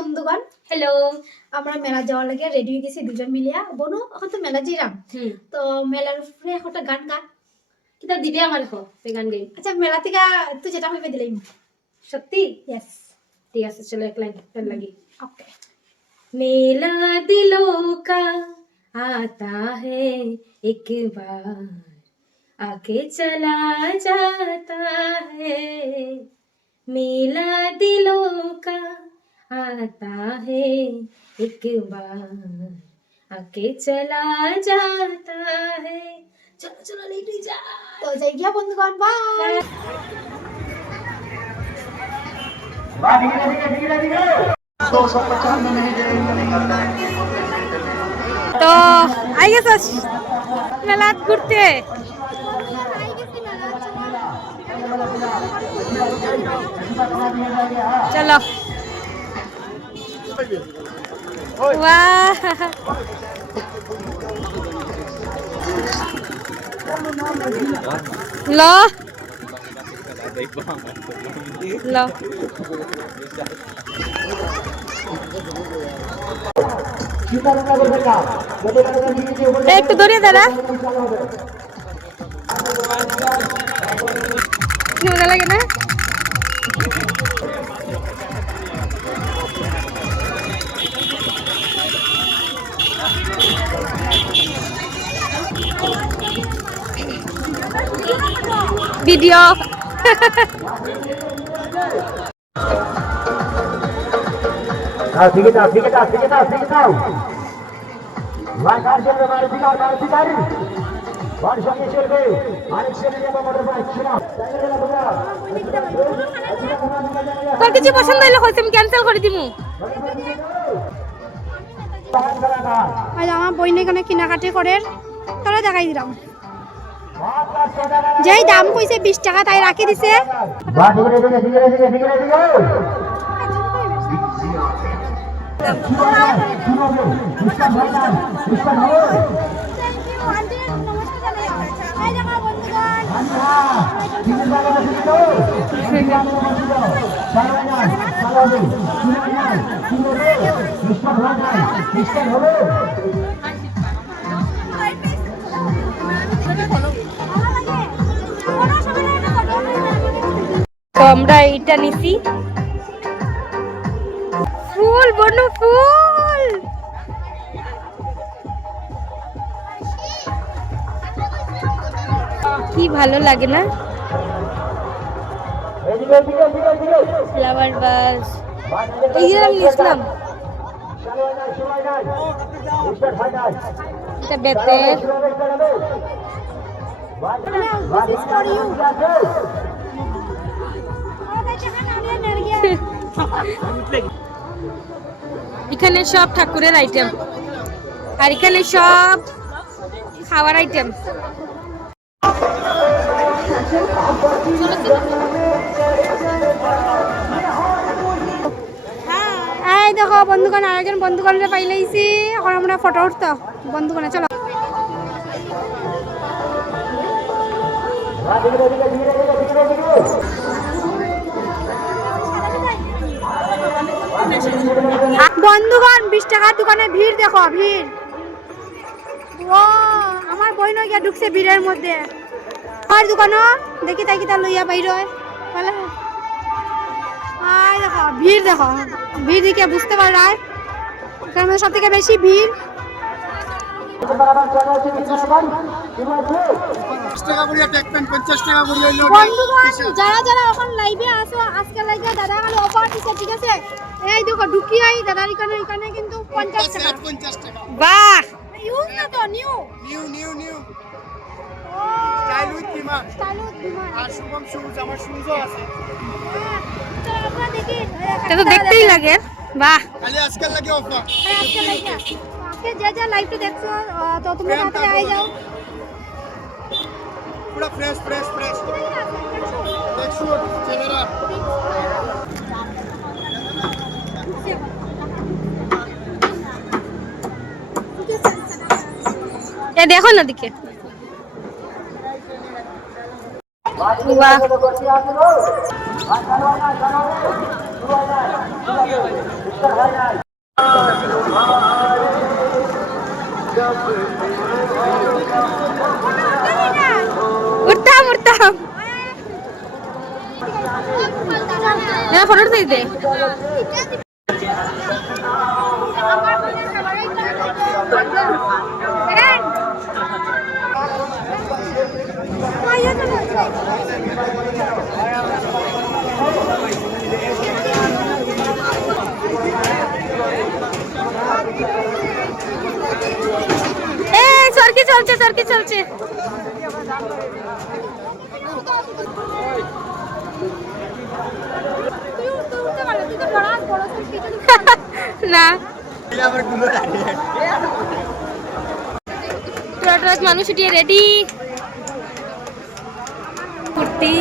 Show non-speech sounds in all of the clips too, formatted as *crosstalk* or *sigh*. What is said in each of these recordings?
বন্ধুগণ হ্যালো আমরা মেলা যাওয়ার লাগে রেডি হয়ে গেছি দুজন মিলিয়া বনু এখন তো মেলা যাইরাম হুম তো মেলার উপরে এখন একটা গান গান কিতা দিবে আমার খো সেই গান গাই আচ্ছা মেলা থেকে তুই যেটা হইবে দিলাম সত্যি ইয়েস ঠিক আছে চলো এক লাইন গান লাগি ওকে मेला दिलों का आता है एक बार आके चला जाता है मेला दिलों का आता है एक बार आके चला जाता है चलो चलो लेके जा তো যাই গিয়া বন্ধুগণ বাই তো আই গেছিস মেলাত ঘুরতে চলো বাহ ল। ল। একটু দৌড়িয়ে দাঁড়া কি মজা লাগে না? না। তোর কিছু পছন্দ হইলে হয়েছে আমি ক্যান্সেল করে দিমু। আজ আমার বই নিয়ে কোনো কেনাকাটি করে তোরা দেখাই দিলাম। যেই দাম কইছে বিশ টাকা তাই রাখি দিছে। আমরা এইটা নিছি ফুল বনু ফুল কি ভালো লাগে না। ফ্লাওয়ার বাস এই যে আমি নিছিলাম চার হয় না, সময় নাই। বিশ্বাস হয় না। এটা বেতের এখানে সব ঠাকুরের আইটেম আর এখানে সব খাওয়ার আইটেম এই দেখো, বন্ধুগণ, আরেকজন বন্ধুগণরে পাইলেইছি এখন আমরা ফটো উঠতো। বন্ধুগণে, চলো। বন্ধুগণ বিশ টাকার দোকানে ভিড় দেখো ভিড়। ও আমার বই নয় গিয়া ঢুকছে ভিড়ের মধ্যে। আমার দোকানও দেখি তাই কিতা লইয়া বাইর বলে আয় দেখো ভিড় দেখো ভিড় দেখে বুঝতে পারায় এখানে মধ্যে সব থেকে বেশি ভিড়। যারা যারা এখন লাইভে আসো আজকে লাইভে দাদা খালি অফার দিছে ঠিক আছে? এই দেখো ঢুকি আই দাদার এখানে এখানে কিন্তু পঞ্চাশ টাকা। পঞ্চাশ টাকা। বাহ! ইউজ না তো new? New new new. O style with Biman style Biman R Shubham shoes আমার শুজও আছে। তো আমরা দেখি এটা তো দেখতেই লাগে। বাহ! খালি আজকাল লাগে অফার। *laughs* আজকে লাইভে আজকে যে যে লাইভটা দেখছ আহ, তো তোমরা তাড়াতাড়ি আই যাও। পুরো ফ্রেশ ফ্রেশ ফ্রেশ দেখছ? এ দেখো না দিকে বাহ বাহ, এদিকে, এদিকে, এদিকে, এদিকে। বাহ, চালো *laughs* না, চালো না। উঠতাম উঠতাম হ্যাঁ ফটো তুই দে এই চরকি চলছে চরকি চলছে না ট্রাক মানুষ উঠিয়ে রেডি কুর্তি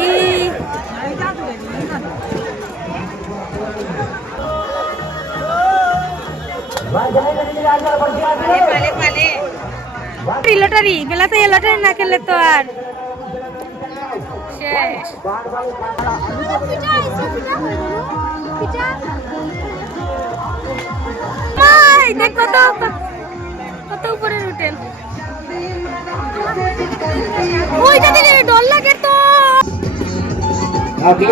লটারি মেলাতে লটারি না খেললে তো আর। কত উপরে উঠেন ওইটা দিলে ডর লাগে তো।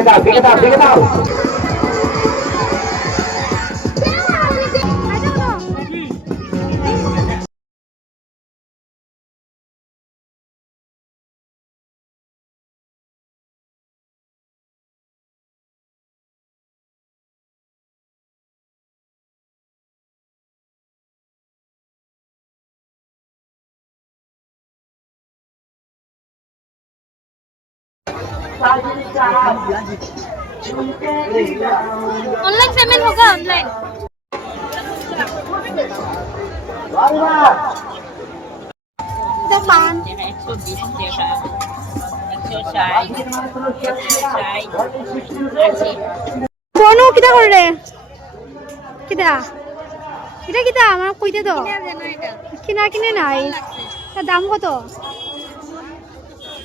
দাও দাও দাও দাও। অনলাইন পেমেন্ট হোক অনলাইন একশো বিশ টাকা একশো ষাট একশো করলে কিটা এটা কিটা আমার কইতে তো কিনা কিনে নাই দাম কত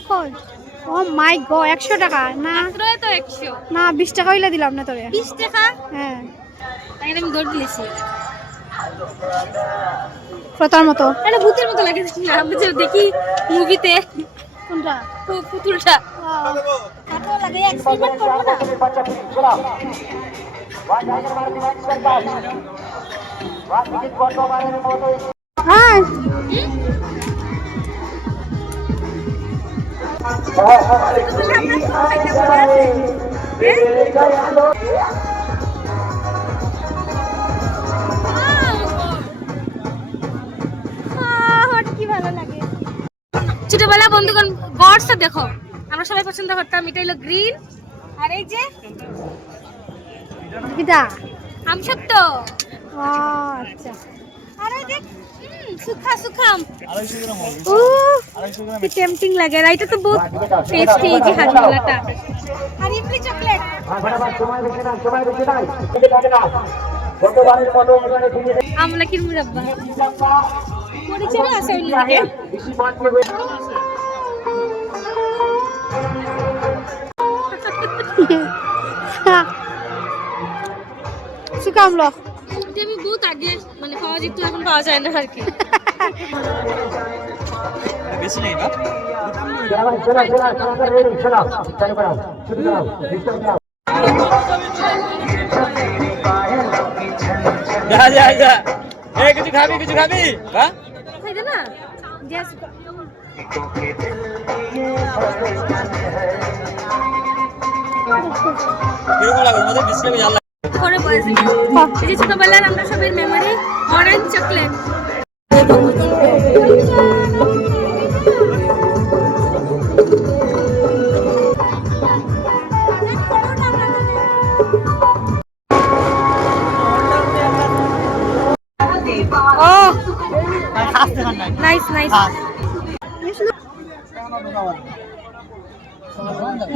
কই ও মাই গো একশো টাকা? না। তো একশো। না বিশ টাকা হইলে দিলাম না তোরে। বিশ টাকা? হ্যাঁ। আমি দৌড় দিয়েছি। প্রতার মতো। এটা ভূতের মতো লাগে না বুঝে দেখি মুভিতে। কোনটা? পুতুলটা। কত লাগে এক্সপেরিমেন্ট করব না? হ্যাঁ। ছোটবেলা বন্ধুগণ গডসটা দেখো। আমরা সবাই পছন্দ করতাম এটা হলো গ্রিন। আর এই যে কিটা আমসত্ব। ও আচ্ছা। সুখা সুখাম ও কি টেম্পটিং লাগে আর এটা তো বহুত টেস্টি এই যে হাজমোলাটা আর ইমলি চকলেট দিকে এবারে ফিরে আমলাকির মুরাব্বা। পরিচয় আছে অন্যদিকে বেশি মাত্র হয়ে। এটা বহুত আগে মানে পাওয়া যেত এখন পাওয়া যায় না আর কি। যা যা যা। এই কিছু খাবি কিছু খাবি? হ্যাঁ? না? গ্যাস কীরকম লাগে আমাদের ডিসপ্লে জানলা পরে বয়স এই যে ছোটবেলার আমরা সবাই memory orange chocolate nice nice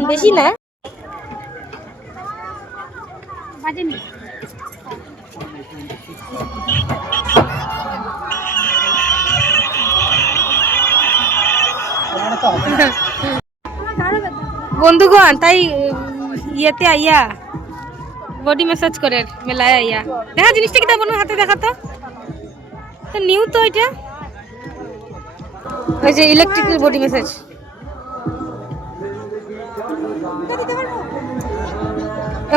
বেশি না? বন্ধুগণ, তাই ইয়েতে আইয়া বডি ম্যাসাজ করে মেলায় আইয়া। দেখা, জিনিসটা কি বলো হাতে দেখা তো? নিউ তো এটা। ওই যে ইলেকট্রিক্যাল বডি ম্যাসাজ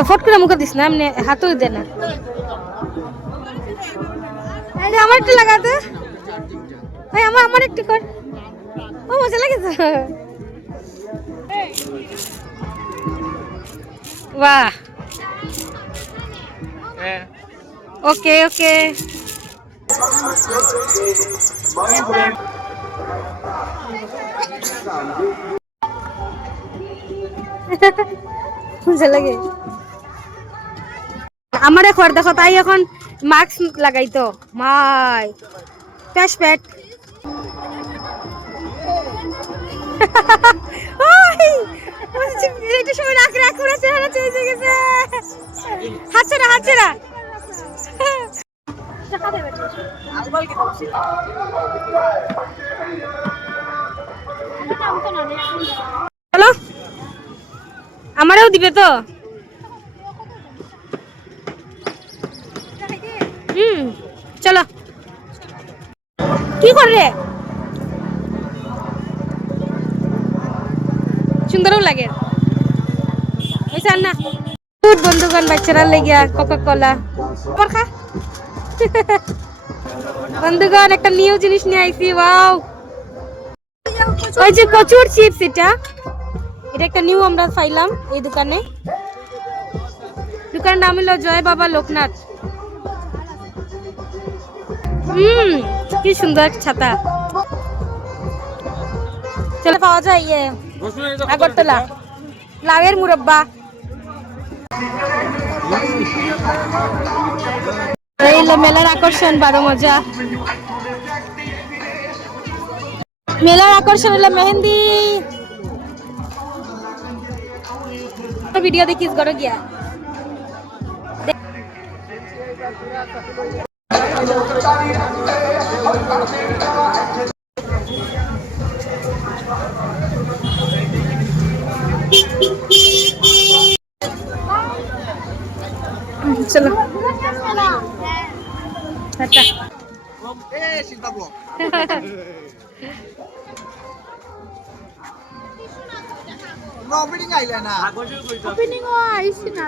ফট করে মুখে দিস না, এমনি হাতও দে না। আমার একটু লাগাতে এই, আমার আমার একটু কর। ও, মজা লাগে তো বাহ। ওকে ওকে। *laughs* মজা লাগে। আমার এখন দেখো, তাই এখন মাস্ক লাগাইতো। মাই প্যাশ প্যাট সময় রাখ হয়ে চলো আমারও দিবে তো? হুম, চলো। কি করলে? সুন্দরও লাগে। হয়েছে না গুড বন্ধুগণ, বাচ্চারা লেগিয়া কোকা কোলা খা। বন্ধুগণ, একটা নিউ জিনিস নিয়ে আইছি ওয়াও ওই যে কচুর চিপস এটা। এটা একটা নিউ আমরা পাইলাম এই দোকানে। দোকানের নাম হলো জয় বাবা লোকনাথ। হুম, কি সুন্দর ছাতা। চলে পাওয়া যায় ইয়ে আগরতলা। লাউয়ের মুরব্বা। মেলার আকর্ষণ, বারো মজা। মেলার আকর্ষণ হলো মেহেন্দি। ভিডিও দেখিস গড় গিয়া চলো টাটা No, opening আইলা না ওপেনিং ও আইছি না